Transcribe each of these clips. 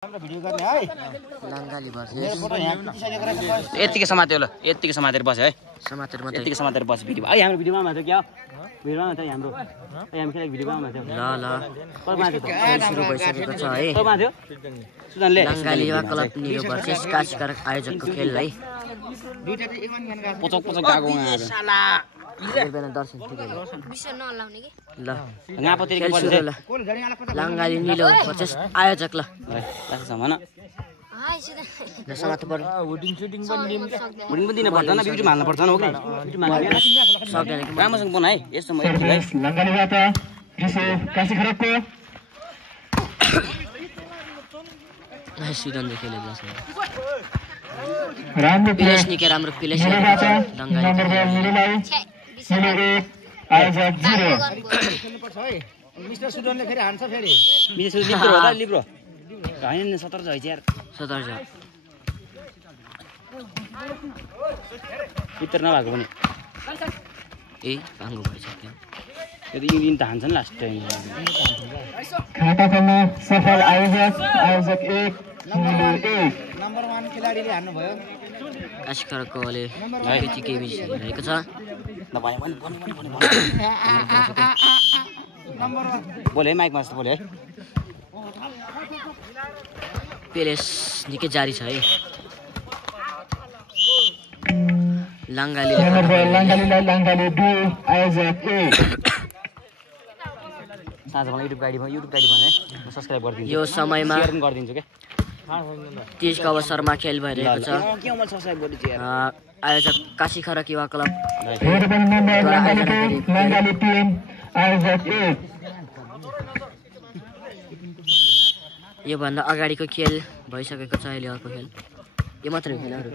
लाङ्गाली versus यतिकै समात्यो ल यतिकै समातेर बस्यो है समातेर मात्रै यतिकै समातेर बस भिडियो है हाम्रो भिडियोमा माथि क्या भिडियोमा माथि हाम्रो हामी खेलेको भिडियोमा माथि ल ल कल माथि सुरु भइसकेको छ है कल माथि सुजनले लाङ्गाली युवा क्लब निरो भर्सेस काशीकार आयोजकको खेल है पचक पचक गएको उहाँहरु बेला दर्शन ठिकै विषय नलाउने कि ल गापतिर खेल सुरु ल लाङ्गाली निलो भर्सेस आयोजक ल लास्टसम्म न हाय सिधा ल समात पर्यो वुडिङ पनि दिन पर्छ न भिडियो हाल्न पर्छ न हो कि भिडियो हाल्न सक्दैन कि राम्रोसँग बना है यस्तो म यति है लाङ्गालीबाट रिसो काशीखरकको सुदन खेले जसमा राम्रो प्लेस निकै राम्रो प्लेस लाङ्गाली नम्बर 1 निलोलाई निलो 1 आयोजक 0 खेल्नुपर्छ है मिस्टर सुदनले फेरि हान्छ फेरि मिस्टर लिब्रो हो त लिब्रो हैन 17 छ यार 17 छ उत्तर नभएको पनि ए भाङ्गो भइसक्यो यो त युनियन त हान्छ नि लास्ट टाइम खाता खोल्न सफल आयोजक 1 निलो 1 नम्बर 1 खेलाडीले हान्नु भयो काशीकारकोले केटी रहेको छ नभए पनि नम्बर 1 बोले माइकमा जस्तो बोले है प्लेस निकै जारी छ है लाङ्गाली लाङ्गालीलाई लाङ्गाली 2 आयोजक 1 साँझमा युट्युब आइडी भने म सब्स्क्राइब गरिदिन्छु यो समयमा शेयर पनि गरिदिन्छु के तीजको अवसरमा खेल भइरहेको छ के म सब्स्क्राइब गरिदिन्छु यार आयोजक काशीखरक युवा क्लब हेडबल नम्बर लाङ्गाली 3 आयोजक 1 योभन्दा अगाडिको खेल भइसकेको छ अहिले अर्को खेल यो मात्रै खेलहरू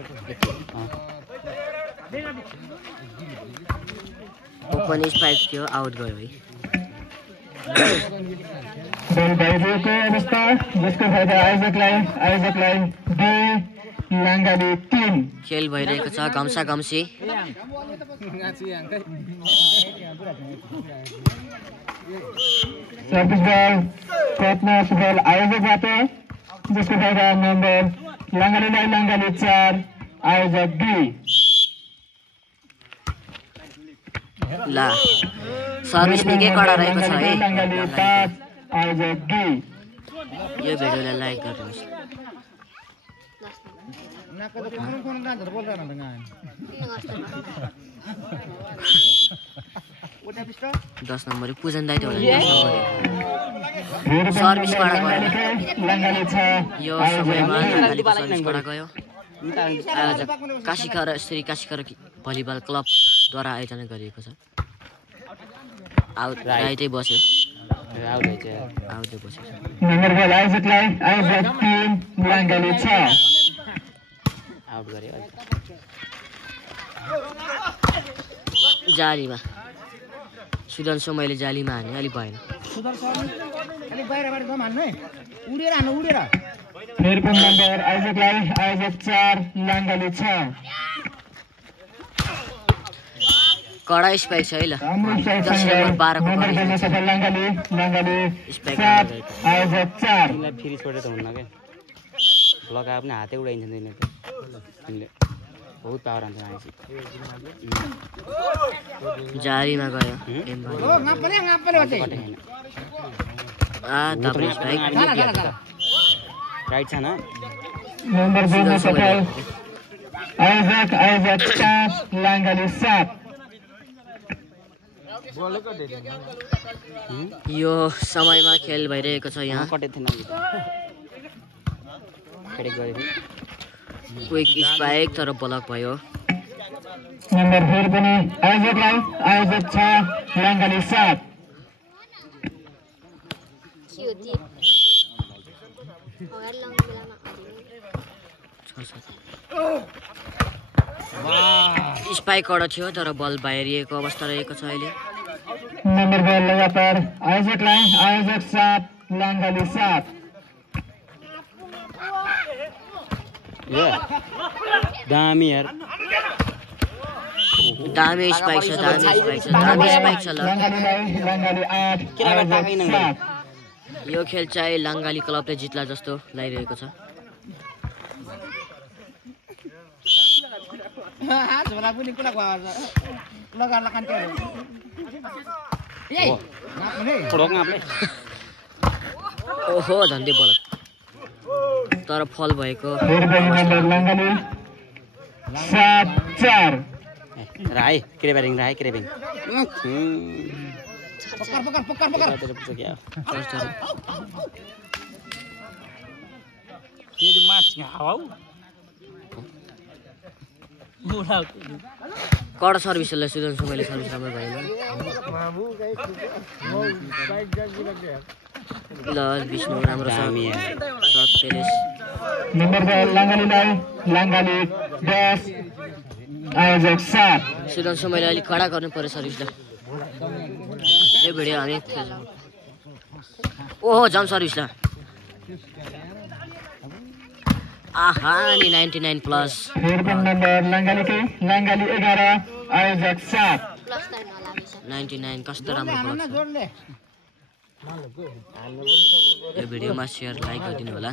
ओपन स्पाइक थियो आउट गयो है खेल भइरहेको अवस्था जसको फाइदा आयोजकलाई 2 लाङ्गाली 3 खेल भइरहेको छ घम्सा घम्सी सर्भिस बल प्रयत्न सफल आयोजकबाट जसको फाइदा नम्बर लाङ्गालीलाई लाङ्गाली 4 आयोजक 2 ला सर्भिस निकै कडा रहेको छ है लाङ्गाली 5 आयोजक 2 यो भिडियोलाई लाइक गर्नुहोस् दस नम्बर पूजन दाइ सर्भिस कडा गयो लाङ्गाली 6 यो समयमा लाङ्गालीको सर्भिस कडा गयो आयोजक श्री काशीकर भलिबल क्लबद्वारा आयोजना गरिएको छ आउट राइटै बस्यो आउटै बस्यो नम्बर बल आयोजक 3 लाङ्गाली 6 आउट गर्यो जालीमा सुदन समयले जालीमा हाने अलिक भएन फेरि पनि नम्बर आयोजक 4 लाङ्गाली 6 कडा स्पाइक छ है ल 10 नम्बर 12 को नम्बर खेल्न सफल लाङ्गाली 7 आयोजक 4 तिमीलाई फेरि छोडेर त हुन्न क्या लगाए पनि हातै उडाइन्छ तिमीले बहुत पावर आउँछ मान्छे जालीमा गयो तपाईँ स्पाइक राइट छ न नम्बर खेल्न सफल आयोजक 5 लाङ्गाली 7 यो समयमा खेल भइरहेको छ यहाँ कटेको थिएन क्विक स्पाइक तर ब्लक भयो नम्बर फेरि पनि आयोजक 6 लाङ्गाली 7 स्पाइक कडा थियो तर बल बाहिरिएको अवस्था रहेको छ अहिले नम्बर बल लगातार आयोजक 7 लाङ्गाली 7 दामी यार दामी स्पाइक छ ल लाङ्गाली 8 आयोजक 7 यो खेल चाहिँ लाङ्गाली क्लबले जित्ला जस्तो लागिरहेको छ। ओहो झन्डै बल तर फल भएको राई क्रेबिङ कडा सर्भिसलाई सुदन समयले सर्भिस राम्रो भएन। ल विष्णु राम्रो छ। नम्बर 12 लाङ्गाली 10 आयोजक 7 सुदन समयले अलिक कडा गर्नु पर्यो सर्भिसलाई। यो भिडियो हामी ओहो जम सर्भिसलाई आहा नि 99 प्लस। नम्बर लाङ्गाली 11 आयोजक 7 प्लस त नलागेछ 99 कस्तो राम्रो बल छ। यो भिडियोमा शेयर लाइक गरिदिनु होला।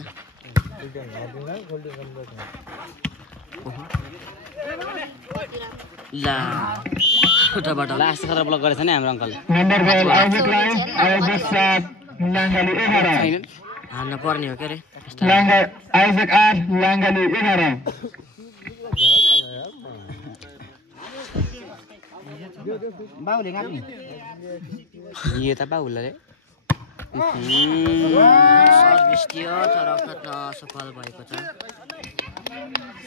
ला छोटाबाट लास्ट गरेर ब्लक गरेछ नि हाम्रो अङ्कलले। नम्बर 12 आयोजक 7 लाङ्गाली 11 हान्न पर्ने हो के रे आयोजक 8 लाङ्गाली 11 यो त बाहुला रे सर्भिस थियो तर कता सफल भएको छ।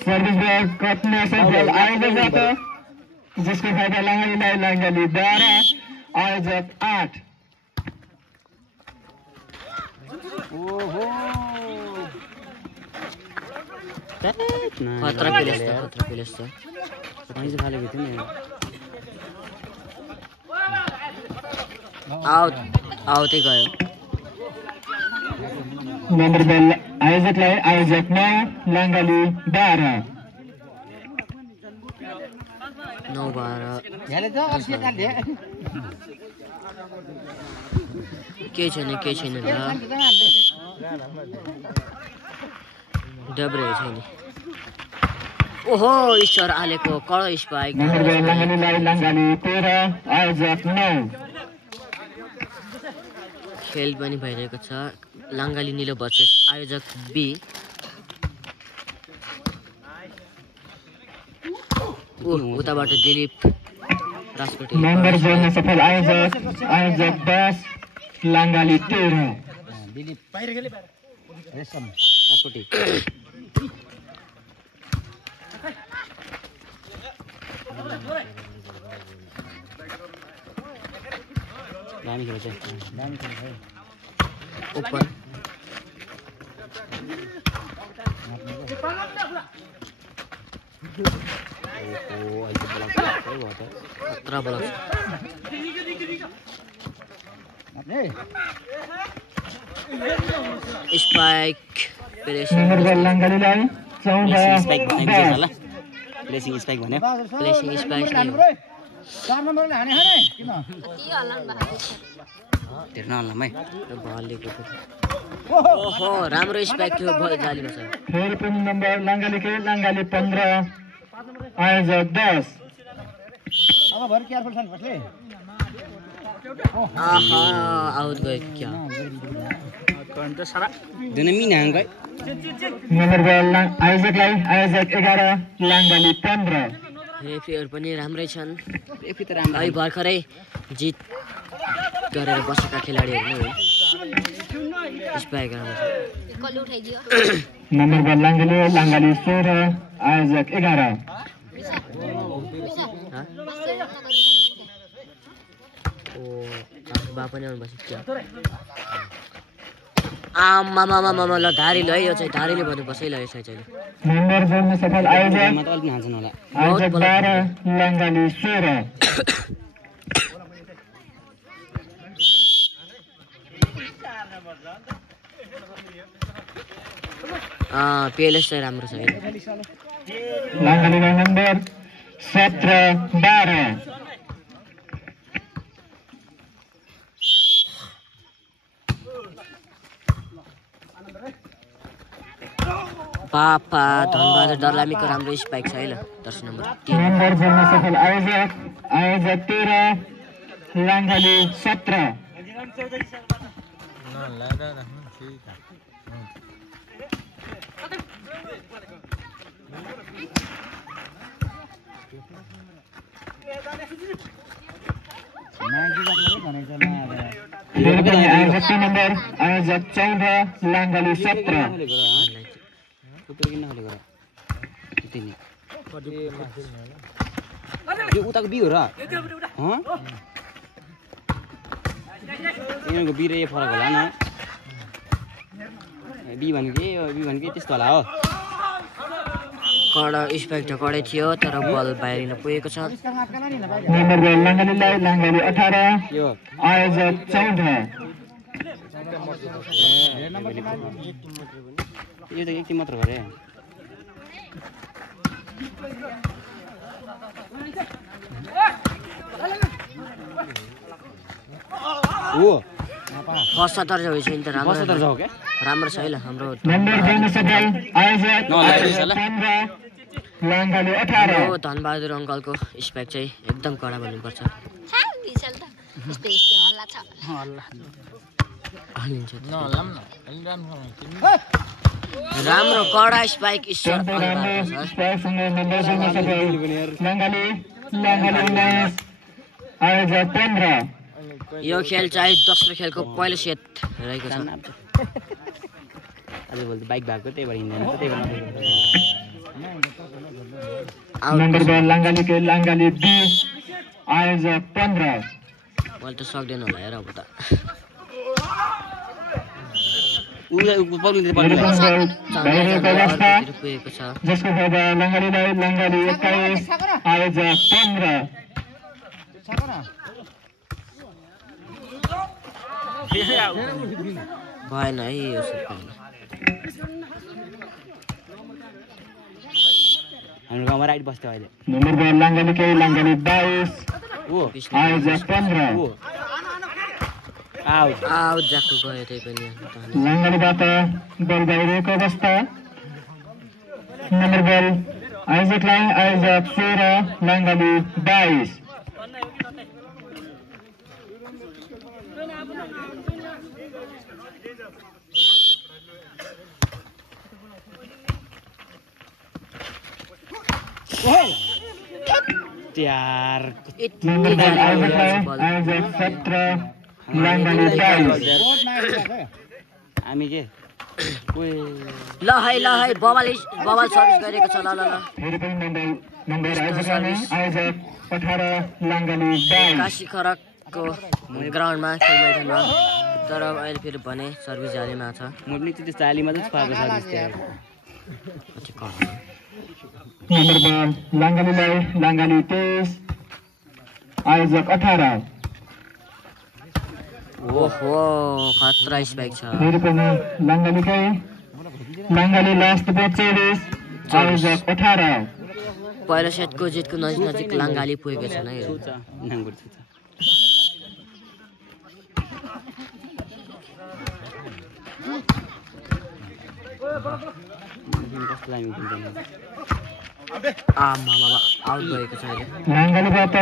सर्भिस कट्न सफल आयोजक जिसको फाइदा लाङ्गाली 12 आयोजक 8 खतरा प्लेस छ। चाहिँ फालेको थियो नि आउटै गयो। नम्बर 12 आयोजक 9 लाङ्गाली 12 केही छैन ल डब्रे छैन। ओहो ईश्वर आलेको कडा स्पाइक। नम्बर 12 लाङ्गाली 13 आयोजक 9 खेल पनि भइरहेको छ। लाङ्गाली निलो भर्सेस आयोजक बी। उताबाट दिलीप राजकोटी। नम्बर 12 सफल आयोजक 10 लाङ्गाली 13 दिलीप बाहिर गेले रेशम राजकोटी। दामी खेल छ ओपन खतरा बल स्पाइक नम्बर 12 लाङ्गालीलाई 14 स्पाइक भनेको ल प्लेसिङ स्पाइक भन्यो। प्लेसिङ स्पाइक नै हो। कति हल्लाउनु भएको छ हेर्न हल्लामै भलेको ओहो राम्रो स्पाइक थियो बल जालीमा छ। खेल पनि नम्बर लाङ्गाली 15 आयोजक 10 आहा आउट गयो क्या दुने मिनाङ गए। नम्बर 12 आयोजक 11 लाङ्गाली 15 रेफ्रीहरू पनि राम्रै छन्। रेफ्री त राम्रो अहिले भर्खरै जित गरेर बसेका खेलाडीहरू नै हुन्। स्पाइक राम्रो छ। कसले उठाइदियो नम्बर 12 लाङ्गाली 16 आयोजक 11 ओ बा पनि आउनु बस्यो क्या आमामामामा ल धारीले है यो चाहिँ धारीले भन्नुपर्छ है ल यसलाई चाहिँ। नम्बर 12 सफल आयोजक म त अलिक हान्छन् होला। आयोजक 12 लाङ्गाली 16 पिएलएस चाहिँ राम्रो छ है। लाङ्गाली नम्बर 17 12 ओ पापा धनबहादुर दर्लामीको राम्रो स्पाइक छ है ल। दर्शन नम्बर 3 नम्बर जोड्न सफल आयोजक 13 लाङ्गाली 17 आयोजक नम्बर आयोजक 14 लाङ्गाली 17 यो उताको बी हो र यिनीहरूको बी र ए फरक होला न बी भनेको त्यस्तो होला हो कडा स्पाइक त कडै थियो तर बल बाहिरिन पुगेको छ। नम्बर लाङ्गालीलाई लाङ्गाली 18 यो आयोजक 14 यो त एक टिम मात्र गरे ओ फर्स्ट दर्जा भएछ नि त कस्तो राम्रो दर्जा हो के राम्रो छ है ल हाम्रो। नम्बर जोड्न सफल आयोजक नलागिरहेछ ल 15 लाङ्गाली 18 यो धनबहादुर अङ्कलको स्पाइक चाहिँ एकदम कडा भन्नुपर्छ। छा विशाल त यस्तै यस्तै हल्ला छ हालिन्छ राम्रो कडा स्पाइक ईश्वर राम्रो अङ्कलको छ। स्पाइकसँग नम्बर जोड्न सफल लाङ्गाली 19 आयोजक 15 यो खेल चाहिँ दोस्रो खेलको पहिलो सेट रहेको छ। आजभोलि बाइक भएको त्यही भएर हिँड्दैन त्यही भएर नम्बर 12 लाङ्गालीकै लाङ्गाली 20 आयोजक 15 मैले त सक्दैन होला हेर अब त भइरहेको अवस्था पुगेको छ। जसको फाइदा लाङ्गालीलाई लाङ्गाली 21 आयोजक 15 भएन है यो सब हाम्रो गाउँमा राइट बस्थ्यो अहिले नम्बर 12 लाङ्गालीकै लाङ्गाली 22 ओ आयोजक 15 ओ आउट आउट जाको गयो त्यही पनि। लाङ्गालीबाट बल बाहिरिएको अवस्था नम्बर 12 आयोजकलाई आयोजक 16 लाङ्गाली 22 यार नम्बर 12 आयोजकलाई आयोजक 17 लाङ्गाली 22 हामी के ल है बबाल सर्भिस गरेको छ ल ल ल फेरि पनि नम्बर आयोजकलाई आयोजक 18 लाङ्गाली 22 काशी खरकको ग्राउन्डमा खेल मैदानमा तर अहिले फेरि भने सर्भिस जारीमा छ। म पनि त्यस्तो आलीमा चाहिँ पाएको सर्भिस थियो कति कम नम्बर 12 लाङ्गालीलाई लाङ्गाली 23 आयोजक 18 ओहो खतरा स्पाइक छ। फेरि पनि लाङ्गालीकै लाङ्गाली लास्ट 24 आयोजक 18 पहिलो सेटको जितको नजिक लाङ्गाली पुगेको छैन है। छुचा नाङ्गुर छुचा कसलाई आमा आउट भएको छ अहिले। लाङ्गालीबाट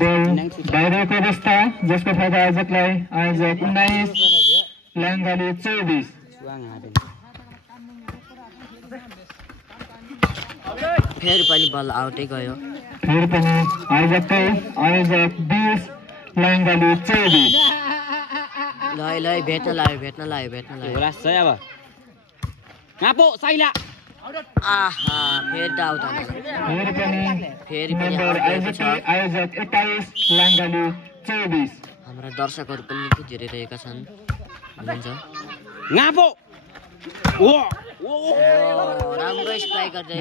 बल बाहिरिएको अवस्था जसको फाइदा आयोजकलाई आयोजक 19 लाङ्गाली 24 सुवाङ हाते फेरि पनि बल आउटै गयो। फेरि पनि आयोजकै आयोजक 20 लाङ्गाली 24 ल भेट्न लाग्यो होला छ अब नापो साइला आहा फेरि त आउट फेरि पनि नम्बर आउट भएको छ। आयोजक 21 लाङ्गाली 24 हाम्रा दर्शकहरू पनि निकै धेरै रहेका छन् भनिन्छ। नापो ओ राम्रो स्ट्राइक गर्दै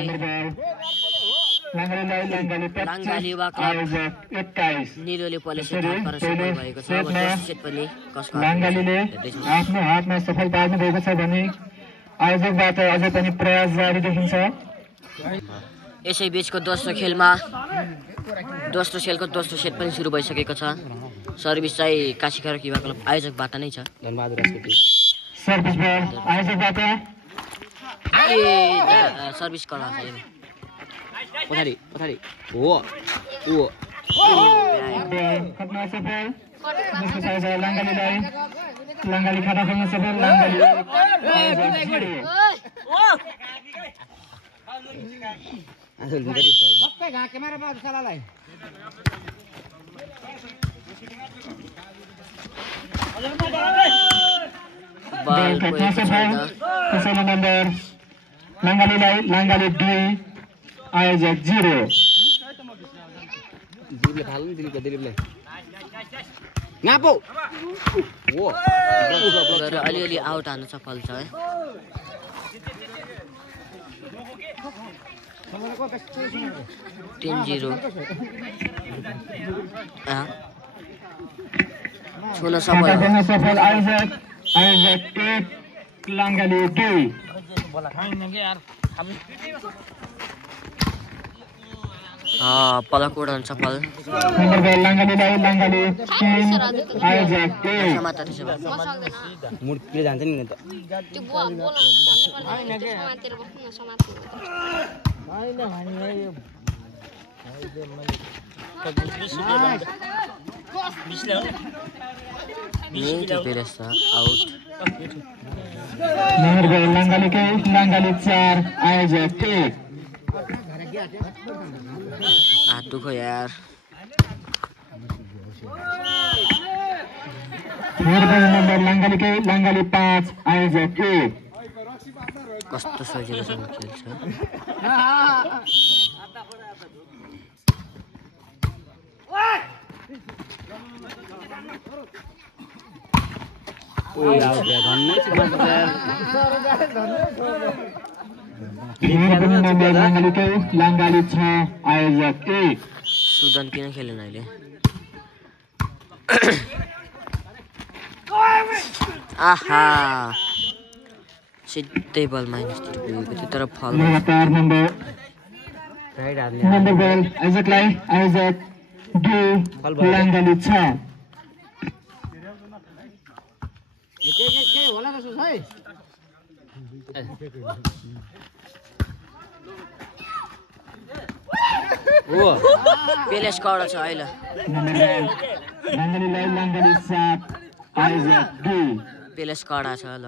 लाङ्गालीलाई लाङ्गाली 25 लाङ्गाली युवा क्लब आयोजक 21 निलोले पहिलो सेट हात पार्न सफल भएको छ। अब दोस्रो सेट पनि कसको हातमा लाङ्गालीले हेर्दैछौँ। आफ्नो हातमा सफल पार्नु भएको छ भने आयोजकबाट अझै पनि प्रयास जारी देखिन्छ। यसै बिचको दोस्रो खेलमा दोस्रो खेलको दोस्रो सेट पनि सुरु भइसकेको छ। सर्भिस चाहिँ काशी खरक युवा क्लब आयोजकबाट नै छ। धनबहादुर राजकोटी सर्भिस बल आयोजकबाट सर्भिस कडा छ पछाडि पछाडि हो ओ खत्म सफल जसको साइज लाङ्गाली खाता खोल्न सफल लाङ्गाली सबै घाकेमा र बाजु सालालाई खत्म सफल त्यसैले नम्बर लाङ्गाली 2 आयोजक 0 दिलीपले फाल्नु दिलीपले नापो ओ अलिअलि आउट हान्न सफल छ है 10-0 छुन सफल आयोजक 1 लाङ्गाली 2 पलक उडाउन सफल लाङ्गाली 3 आयोजक 1 समाता त्यसो भए मुडले जान्छ नि त त्यो बोल समातेर बस्नु न समात्नु आउट लाङ्गाली 4 आयोजक 1 हात दुखो यार नम्बर लाङ्गाली 5 आयोजक 1 कस्तो सजिलोसँग खेल्छ लाङ्गाली 6 आयोजक 1 सुदन किन खेलेन अहिले आहा सिधै बल माइनसतिर पुगेको थियो तर फल लगातार नम्बर बल आयोजक 2 लाङ्गाली 6 होला जस्तो छ है ओ पेलेस कडा छ अहिले लाङ्गाली 7 आयोजक 2 पेलेस कडा छ ल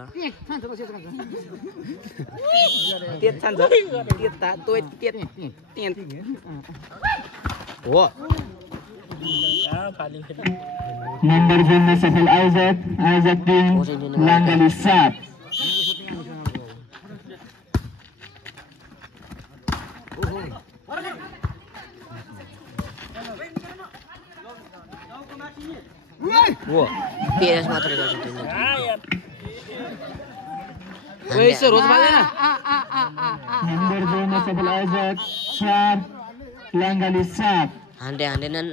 तेत छान्छ तेता तोय तेत तेत हो नम्बर जोड्न सफल आयोजक 3 लाङ्गाली 7 वो पेलेस मात्र गर्छ त्यो वैसे रोज बाल्दैन नम्बर जोड्न सफल आयोजक 4 लाङ्गाली 7 हान्डेनन्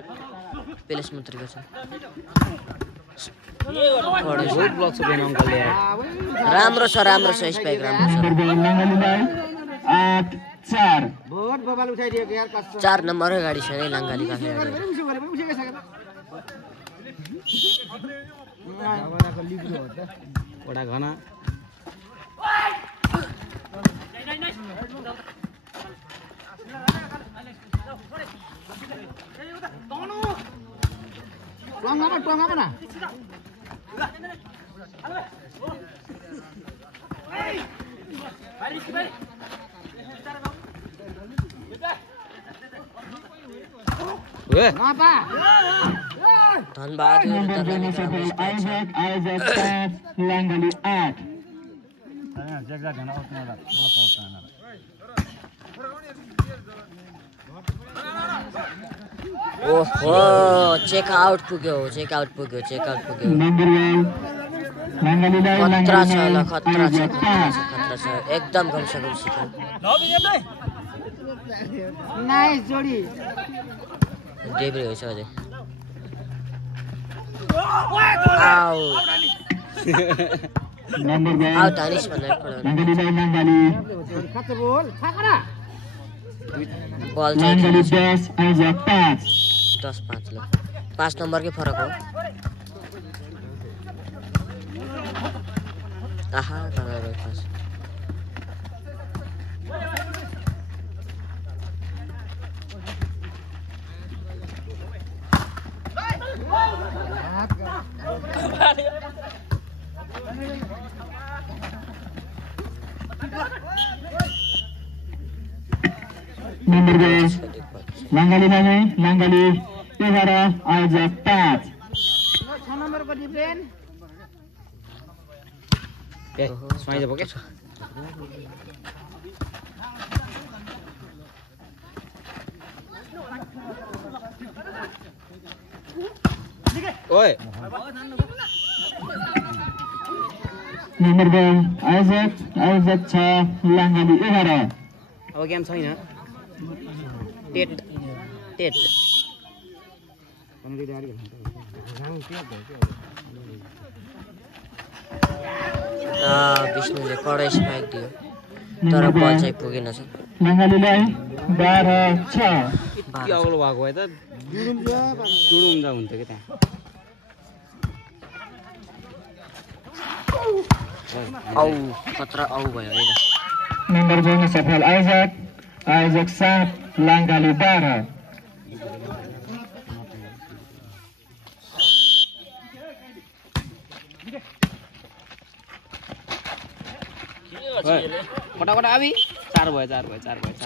पेलेस मात्र गर्छ बहुत ब्लक छ बेन अंकलले राम्रो छ स्पाइक राम्रो छ लाङ्गालीलाई 8-4 बहुत बबाल उठाइदिएको यार कस्तो 4 नम्बरको गाडी छ नि लाङ्गाली काफी वडा घना टंगा ना धनबाद आयोजक 5 लाङ्गाली 8 ओहो चेक आउट पुग्यो नम्बर 1 लाङ्गालीलाई खतरा छ एकदम गम्सगम सिक्यो नाइस जोडी डेब्रे होइछ अझै आउ नम्बर 1 आउट हानिस भनेर लाङ्गाली खतरा बोल थाकरा बल लाङ्गाली 10 आयोजक 5 10-5 ल 5 नम्बरकै फरक हो आहा नंबर 2 लांगाली नामे लांगाली 11 आयोजक 5 ए स्वाई যাব के ओए नंबर 2 आयोजक 6 लांगाली 11 अब गेम छैन टेट टेट विष्णुले कडै स्पाइक दियो तर बल चाहिँ पुगेन छ लांगालीलाई 12 6 यति अग्लो भएको भए त जुडुम्जा हुन्थ्यो कि त्यहाँ औ खतरा औ भयो है नंबर 2 में सफल आयोजक 7 लांगाली 12 फटाफट आबी 4 भयो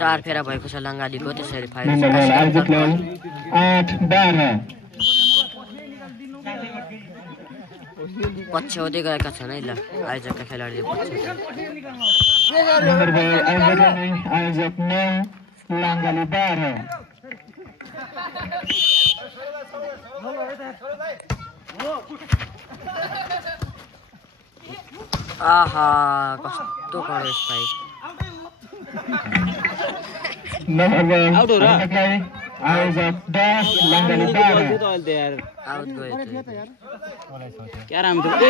4 फेरा भएको छ लांगालीको त्यसरी नंबर 1 आयोजकलाई 8 12 पछ्याउँदै गएका छन् है ल आयोजकका खेलाडीले नंबर 2 आयोजक 9 लांगाली 12 आहा कस्तो कडै स्पाइक नंबर 1 आउट हो र आयोजक 10 लांगाली 12 आउट गयो क्या राम्रो ए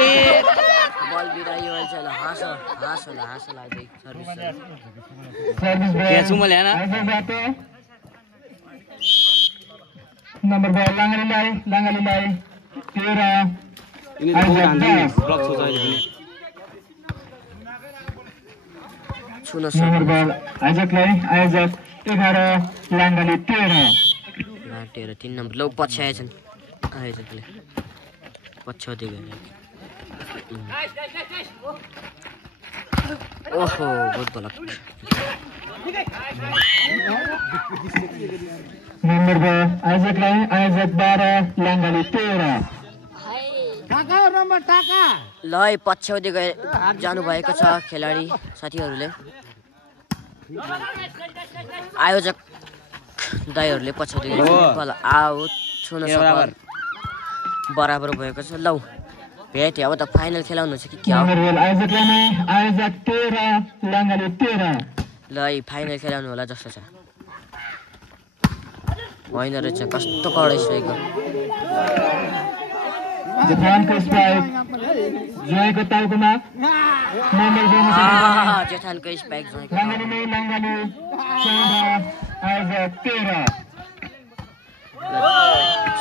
बल बिरायो अहिले ल हाँस लाग्दै सर्भिस सर्भिस क्या छु मैले हैन आयोजकबाट नंबर 2 लांगालीलाई 13 यिनी त बहुत हान्दैन ब्लक छ अहिले पनि छुन नंबर 2 आयोजक 11 लांगाली 13 सक्यो 3 नम्बर लौ पछ्याएछन् आयोजकले पछ्याउँदै गए ओहो बहुत बलक नंबर 2 आयोजक 12 लांगाली 13 ल पछ्याउँदै गए जानु भएको छ खेलाडी साथीहरूले आयोजक दाइहरूले पछ्याउँदै गए बल आउट छुन सफल बराबर भएको छ लौ भेट अब त फाइनल खेलाउनु छ कि के हो नंबर 1 आयोजक 13 लांगाली 13 ल फाइनल खेलाउनु होला जस्तो छ होइन रहेछ कस्तो कडै सकेको जेठानको स्पाइक जोएको टाउकोमा नम्बर 2 जेठानको स्पाइक जोएको लांगाली 14 आयोजक 13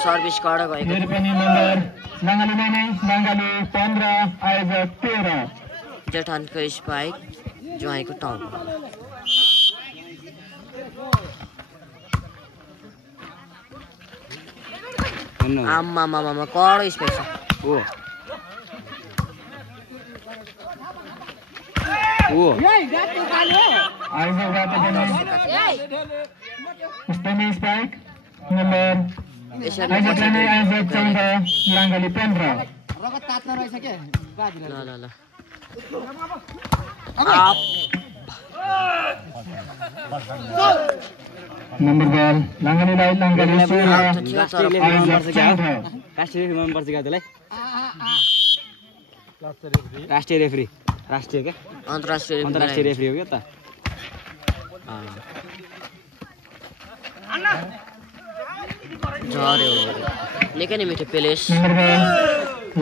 सर्भिस कडा गएको फेरि पनि नम्बर लांगाली 15 आयोजक 13 जेठानको स्पाइक जोएको टाउको आम्मा मामा कडो स्पाइक छ ओ आयोजकबाट पनि स्पाइक नम्बर आयोजक 14 लांगाली 15 ल नम्बर 12 लांगाली 16 राष्ट्रिय रेफ्री मनपर्छ क्या त्यसलाई राष्ट्रिय रेफ्री राष्ट्रिय क्या अन्तर्राष्ट्रिय रेफ्री हो क्या त झर्यो निकै नै मिठो पेलेस नम्बर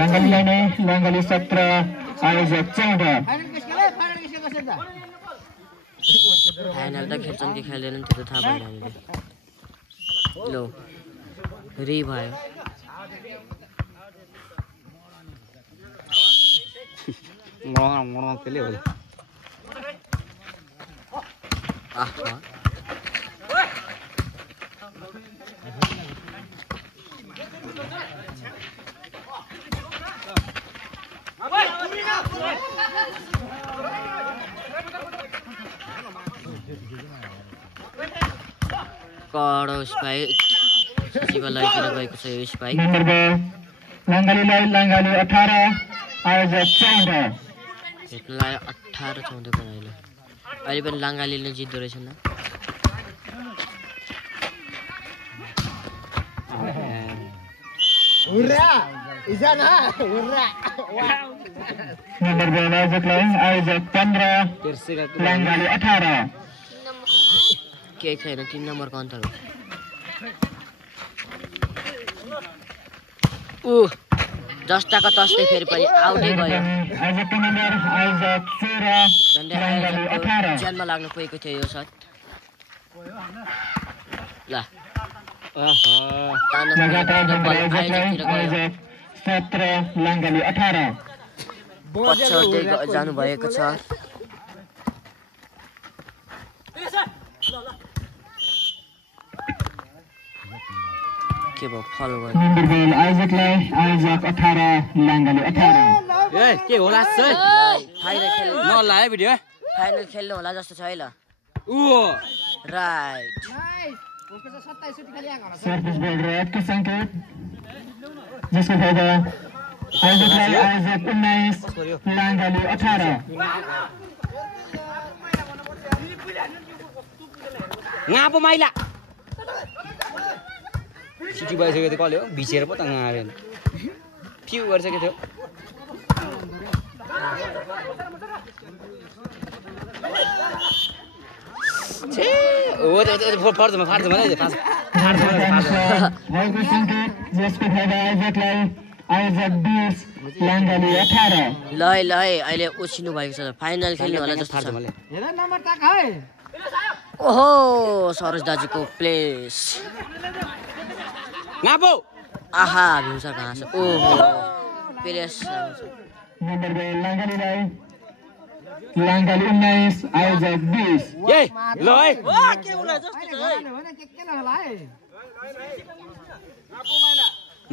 12 लांगाली 17 आयोजक 14 फाइनल त खेल्छन् कि खेल्दैनन् त्यो त थाहा भएन हामीले लो रि भयो त्यसले हो आहा कडो स्पाइक शिवलाइतिर गएको छ यो स्पाइक। नम्बर 2 लाङ्गालीलाई लाङ्गाली 18 आयोजक 14। भेट्नलाई 18 14 को अहिले अहिले पनि लाङ्गालीले जित्दो रहेछ न। नम्बर 2 आयोजकलाई आयोजक 15 लाङ्गाली 18। केही छैन 3 नम्बरको अन्तर हो। जस्ताको तस्तै फेरि पनि आउटै गयो। आयोजक नम्बर आयोजक 16 लाङ्गाली 18। ज्यानमा लाग्न पुगेको थियो यो सट। ल लगातार आयोजक 17 लाङ्गाली 18। पछाड्दै जानु भएको छ। के भयो फलो गर्नु। नम्बर 2 आयोजकलाई आयोजक 18 लाङ्गाली 18। ए के होला सर फाइनल खेल्नु नला है भिडियो फाइनल खेल्नु होला जस्तो छ है ल। राइट सर्भिस बोर्ड रेडको सङ्केत जसको फाइदा आयोजकलाई आयोजक 19 लाङ्गाली 18। गापो माइला सिटी भइसक्यो त्यो कसले हो भिसेर पो त गाँयो फ्यु गरिसकेको थियो। हो त्यो फर्जमा भएको सङ्केत जसको फाइदा आयोजकलाई आयोजक 20 लाङ्गाली 18। ल ल अहिले उछिनु भएको छ। फाइनल खेल्नु होला जस्तो छ। ओहो सरोज दाजुको प्लेस। गापो आहा भ्युसर कहाँ छ। ओहो प्लेस। नम्बर 2 लाङ्गालीलाई लाङ्गाली 19 आयोजक 20। ए ल है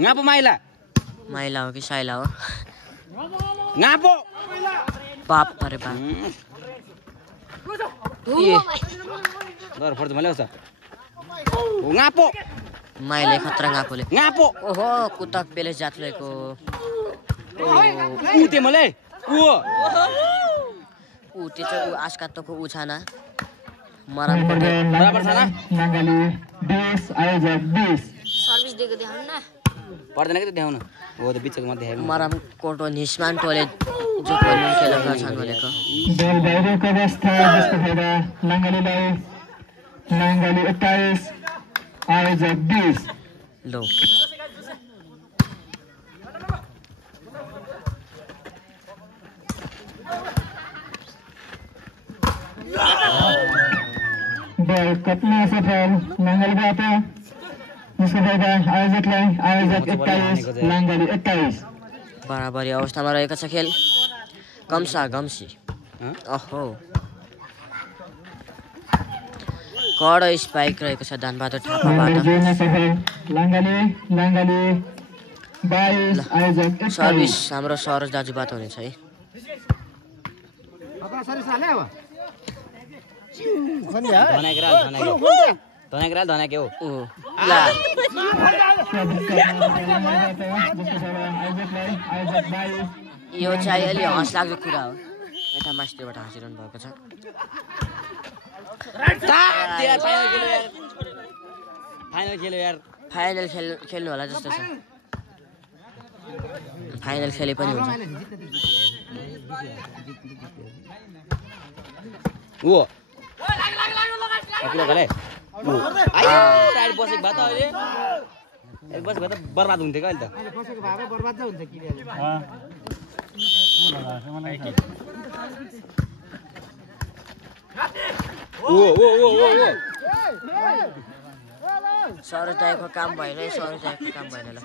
गापो माइला माइला हो कि साइला हो। गापो बाप अरे बाप। दर फर्जमा ल्याउँछ गापो माइले खतरा गापोले। गापो ओहो कुतक प्लेस जात्रेको। ऊ त्यो मलाई ऊ त्यो चाहिँ ऊ आस्कात्तोको उछाना मराम बराबर छ ना लाङ्गाली 20 आयोजक 20। सर्भिस दिएको देखाउनु न। पर्दैन कि त देखाउन हो त बिचको मा देखाउनु। मराम कोटो निस्मान टोले जो पनि खेलेका छन् भनेको। बल भइरहेको अवस्था जसको फाइदा लाङ्गालीलाई लाङ्गाली 21 आयोजक 20। लो बल कप्न सफल लाङ्गालीबाट जसको फाइदा आयोजकलाई आयोजक 21 लाङ्गाली 21। बराबरी अवस्थामा रहेको छ खेल। कम्सा गम्सी ओहो कडो स्पाइक रहेको छ धनबहादुर थापाबाट। लाङ्गाली 22 आयोजक 21। सर्भिस हाम्रो सरोज दाजुबाट हुनेछ है। धनाके हो ल यो चाहिँ अलि हँस लाग्दो कुरा हो। यता मास्टरबाट हाँसिरहनु भएको छ। फाइनल खेल्यो यार फाइनल खेल्नु होला जस्तो छ। फाइनल खेले पनि हुन्छ। ओ अपुरा गरे आयो साइड बसेको भए त अहिले एक बस भए त बर्बाद हुन्थ्यो क्या अहिले त बसेको भए बर्बाद हुन्छ कि ओ ओ ओ ओ ओ सरोज दाइको काम भएन है। सरोज दाइको काम भएन ल।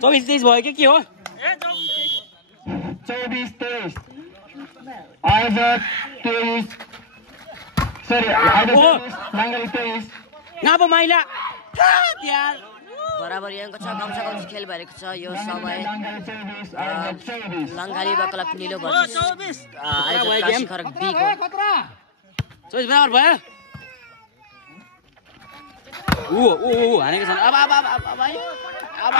24-23 भयो के हो 24-23 आयोजक 23 सरी आयोजक लाङ्गाली 23 नापो माइला यार बराबर यहाँको छ कमसेकम खेल भएको छ यो समय लङ्गाली क्लब निलो भर्सेस आयोजक काशी खरक बी को 24 बराबर भयो हानेको छ अब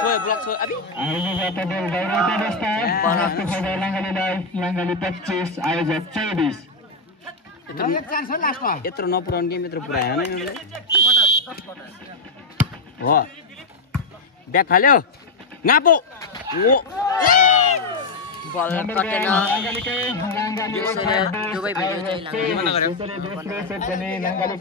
छोय ब्लक छ अबि लङ्गाली 25 आयोजक 24 यत्रो नपुराउने टिम यत्रो पुराएन नि उनीले हो ब्याक फाल्यो गापो बल कटेन दुवै भिडियो चाहिँ लङ्गाली